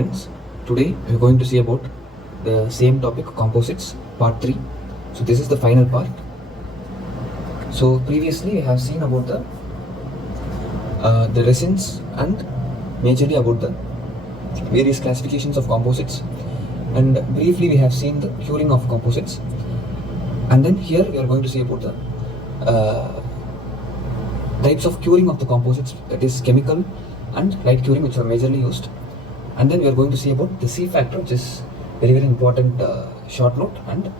friends, today we are going to see about the same topic, composites, part 3. So this is the final part. So previously we have seen about the resins and majorly about the various classifications of composites, and briefly we have seen the curing of composites, and then here we are going to see about the types of curing of the composites, that is chemical and light curing, which are majorly used. And then we are going to see about the C factor, which is very important short note, and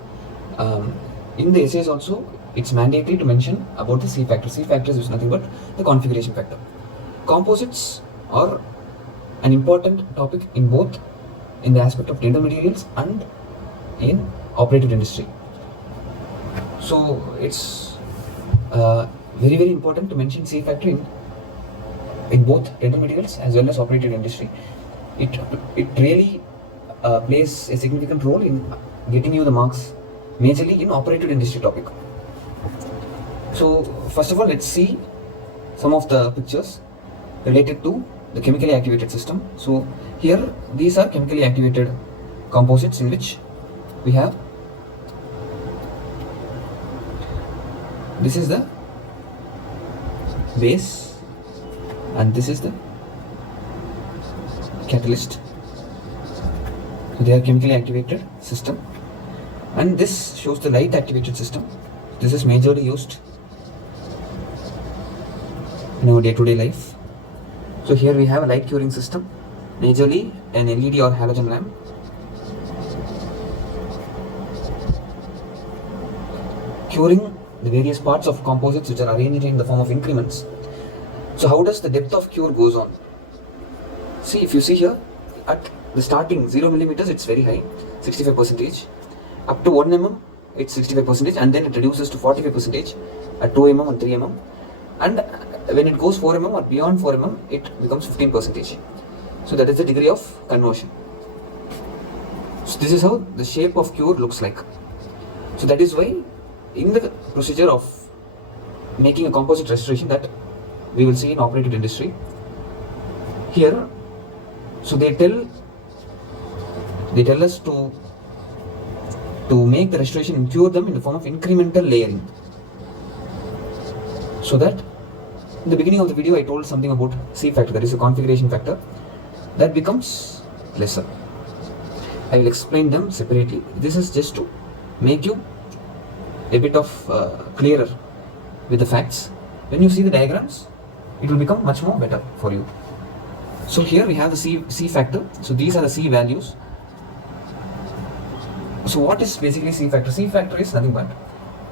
in the essays also it's mandatory to mention about the C factor. C factor is nothing but the configuration factor. Composites are an important topic in both in the aspect of dental materials and in operative dentistry. So it's very important to mention C factor in both dental materials as well as operative dentistry. It really plays a significant role in getting you the marks majorly in operative dentistry topic. So first of all, let's see some of the pictures related to the chemically activated system. So here these are chemically activated composites in which we have, this is the base and this is the catalyst. So they are chemically activated system, and this shows the light activated system. This is majorly used in our day-to-day life. So here we have a light curing system, majorly an LED or halogen lamp. Curing the various parts of composites which are arranged in the form of increments. So how does the depth of cure goes on? See, if you see here, at the starting 0 millimeters it's very high, 65%. Up to 1 mm it's 65%, and then it reduces to 45% at 2 mm and 3 mm, and when it goes 4 mm or beyond 4 mm it becomes 15%. So that is the degree of conversion. So this is how the shape of cure looks like. So that is why in the procedure of making a composite restoration that we will see in operative dentistry, here, so they tell us to make the restoration and cure them in the form of incremental layering. So that in the beginning of the video I told something about C factor, that is a configuration factor, that becomes lesser. I will explain them separately. This is just to make you a bit of clearer with the facts. When you see the diagrams, it will become much more better for you. So here we have the C factor. So these are the C values. So what is basically C factor? C factor is nothing but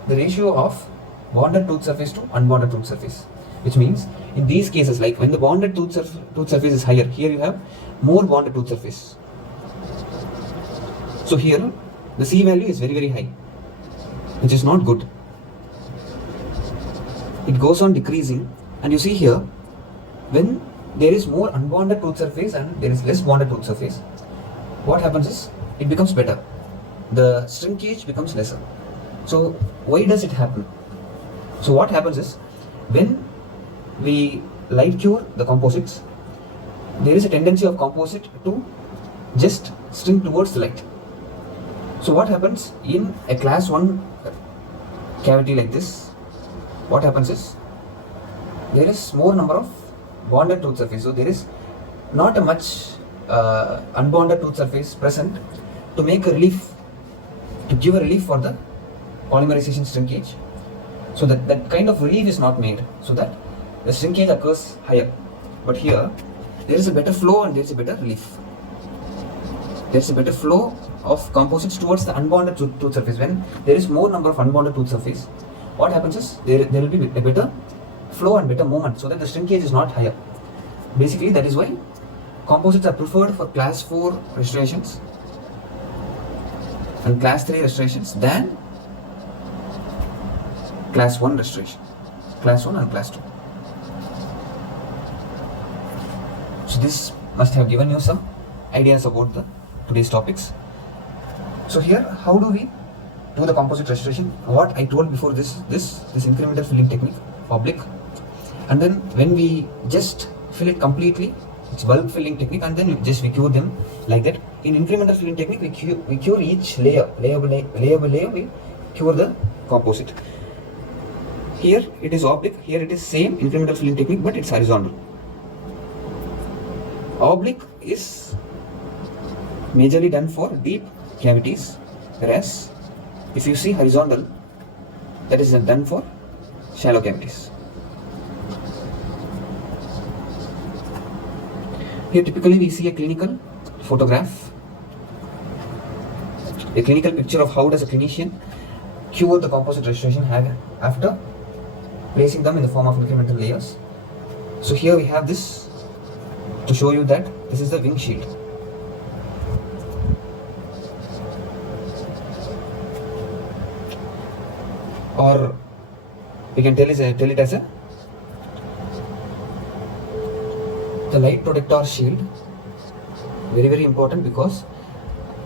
the ratio of bonded tooth surface to unbonded tooth surface, which means in these cases, like when the bonded tooth surface is higher, here you have more bonded tooth surface. So here the C value is very high, which is not good. It goes on decreasing, and you see here when there is more unbonded tooth surface and there is less bonded tooth surface, what happens is it becomes better. The shrinkage becomes lesser. So why does it happen? So what happens is when we light cure the composites, there is a tendency of composite to just shrink towards the light. So what happens in a class 1 cavity like this, what happens is there is more number of bonded tooth surface, so there is not a much unbonded tooth surface present to make a relief, to give a relief for the polymerization shrinkage. So that kind of relief is not made, so that the shrinkage occurs higher. But here there is a better flow and there is a better relief. There is a better flow of composites towards the unbonded tooth surface. When there is more number of unbonded tooth surface, what happens is there will be a better flow and better movement, so that the shrinkage is not higher. Basically that is why composites are preferred for class 4 restorations and class 3 restorations than class 1 restoration, class 1 and class 2. So this must have given you some ideas about the today's topics. So here, how do we do the composite restoration? What I told before, this incremental filling technique, oblique, and then when we just fill it completely It's bulk filling technique, and then we cure them like that. In incremental filling technique, we cure each layer by layer. We cure the composite. Here it is oblique. Here it is same incremental filling technique, but it's horizontal. Oblique is majorly done for deep cavities, whereas if you see horizontal, that is done for shallow cavities. Here typically we see a clinical photograph, a clinical picture of how does a clinician cure the composite restoration after placing them in the form of incremental layers. So here we have this to show you that this is the windshield. Or we can tell it as the light protector shield. Very important, because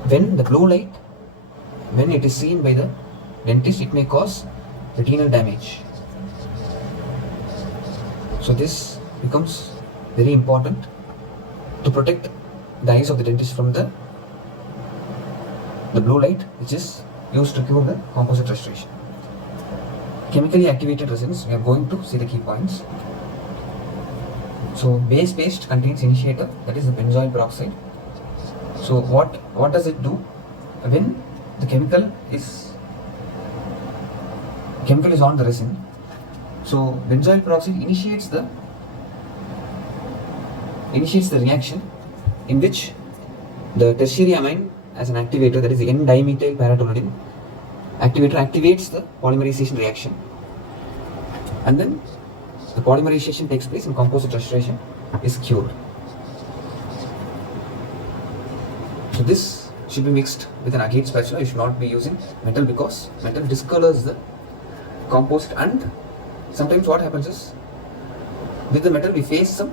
when the blue light, when it is seen by the dentist, it may cause retinal damage. So this becomes very important to protect the eyes of the dentist from the blue light, which is used to cure the composite restoration. Chemically activated resins, we are going to see the key points. So base paste contains initiator, that is the benzoyl peroxide. So what does it do when the chemical is on the resin? So benzoyl peroxide initiates the reaction in which the tertiary amine as an activator, that is the N-dimethyl paratoluidine activator, activates the polymerization reaction, and then the polymerization takes place and composite restoration is cured. So this should be mixed with an agate spatula. You should not be using metal, because metal discolors the composite, and sometimes what happens is with the metal we face some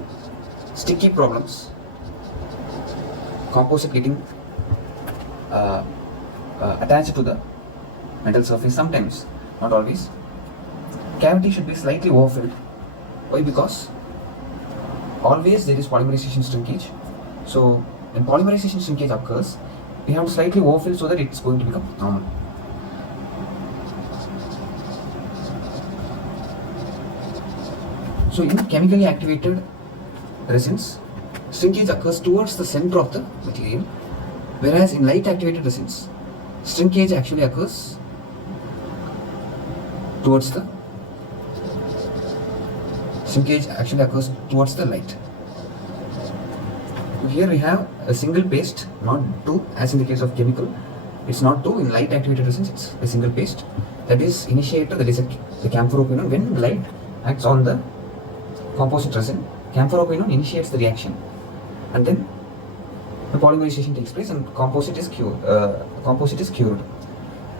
sticky problems, composite getting attached to the metal surface sometimes, not always. Cavity should be slightly overfilled. Why? Because always there is polymerization shrinkage. So when polymerization shrinkage occurs, we have to slightly overfill so that it's going to become normal. So in chemically activated resins, shrinkage occurs towards the center of the material, whereas in light activated resins, shrinkage actually occurs towards the light. Here we have a single paste, not two, as in the case of chemical. It's not two. In light activated resins, it's a single paste. That is initiator, that is the camphorophenone. When light acts on the composite resin, camphorophenone initiates the reaction, and then the polymerization takes place and composite is cured.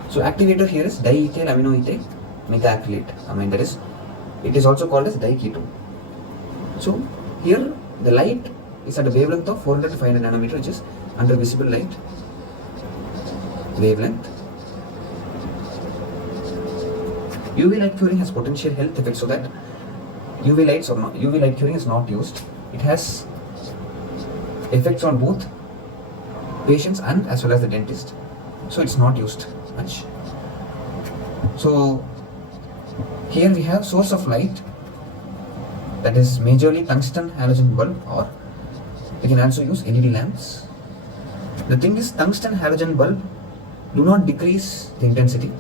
So activator here is diethyl aminoethyl methacrylate amine, that is, it is also called as diketone. So here the light is at a wavelength of 400 to 500 nanometer, which is under visible light wavelength. UV light curing has potential health effects, so that UV light curing is not used. It has effects on both patients and as well as the dentist, so it's not used much. So here we have source of light, that is majorly tungsten halogen bulb, or we can also use LED lamps. The thing is, tungsten halogen bulb do not decrease the intensity.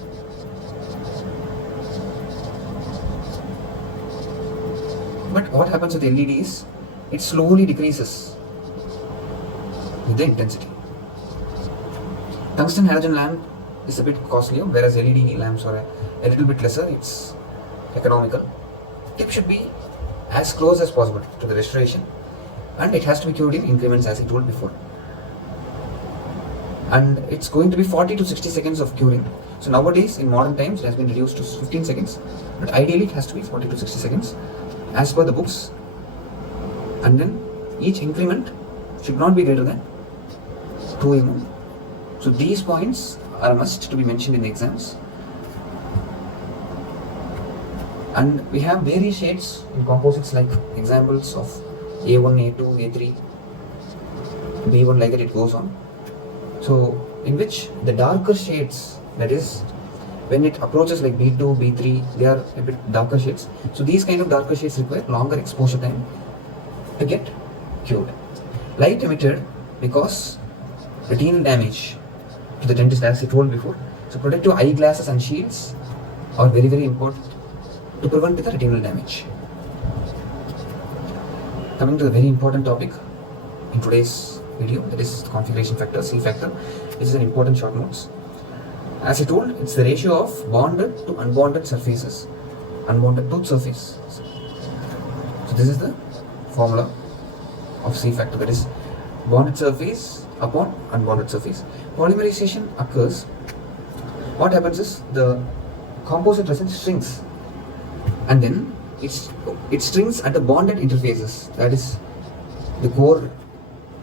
But what happens with LED is, it slowly decreases with the intensity. Tungsten halogen lamp is a bit costlier, whereas LED lamps are a little bit lesser. It's economical. Tip should be as close as possible to the restoration, and it has to be cured in increments, as I told before. And it's going to be 40 to 60 seconds of curing. So nowadays, in modern times, it has been reduced to 15 seconds, but ideally it has to be 40 to 60 seconds as per the books. And then each increment should not be greater than 2 mm. So these points are a must to be mentioned in the exams. And we have various shades in composites, like examples of A1, A2, A3, B1, like that it goes on. So in which the darker shades, that is when it approaches like B2, B3, they are a bit darker shades. So these kind of darker shades require longer exposure time to get cured. Light emitted because retinal damage to the dentist, as I told before. So protective eyeglasses and shields are very, very important to prevent the retinal damage. Coming to the very important topic in today's video, that is configuration factor, C factor. This is an important short notes. As I told, it's the ratio of bonded to unbonded surfaces, unbonded tooth surface. So this is the formula of C factor, that is bonded surface upon unbonded surface. Polymerization occurs. What happens is the composite resin shrinks, and then it shrinks at the bonded interfaces. That is the core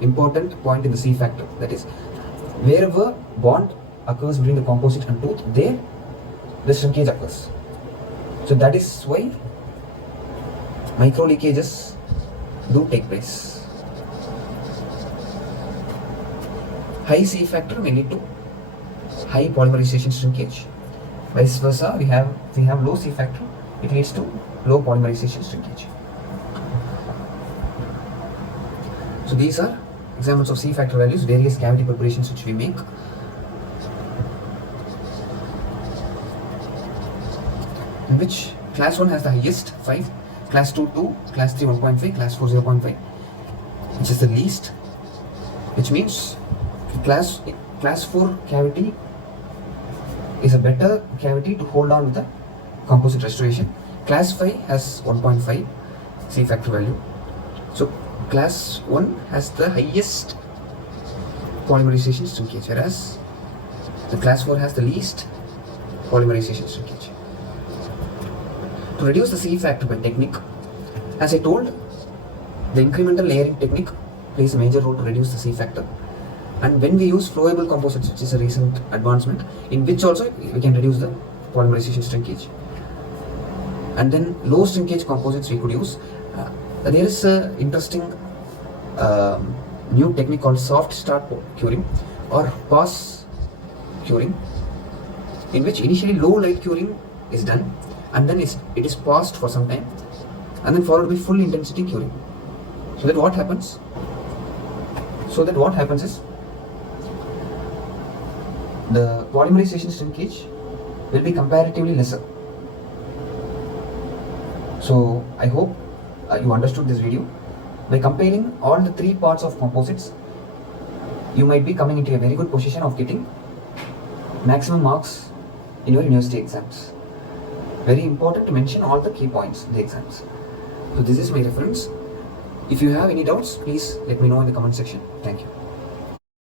important point in the C factor. That is, wherever bond occurs between the composite and tooth, there the shrinkage occurs. So that is why micro leakages do take place. High C factor may lead to high polymerization shrinkage. Vice versa, we have low C factor, it leads to low polymerization shrinkage. So these are examples of C factor values, various cavity preparations which we make. In which class 1 has the highest 5, class 2 2, class 3 1.5, class 4 0.5, which is the least, which means class 4 cavity is a better cavity to hold on with the composite restoration. Class 5 has 1.5 C factor value. So class 1 has the highest polymerization shrinkage, whereas the class 4 has the least polymerization shrinkage. To reduce the C factor by technique, as I told, the incremental layering technique plays a major role to reduce the C factor. And when we use flowable composites, which is a recent advancement, in which also we can reduce the polymerization shrinkage. And then low shrinkage composites we could use. There is an interesting new technique called soft start curing or pass curing, in which initially low light curing is done, and then it is paused for some time, and then followed by full intensity curing. So that what happens is the polymerization shrinkage will be comparatively lesser. So I hope you understood this video. By comparing all the three parts of composites, you might be coming into a very good position of getting maximum marks in your university exams. Very important to mention all the key points in the exams. So this is my reference. If you have any doubts, please let me know in the comment section. Thank you.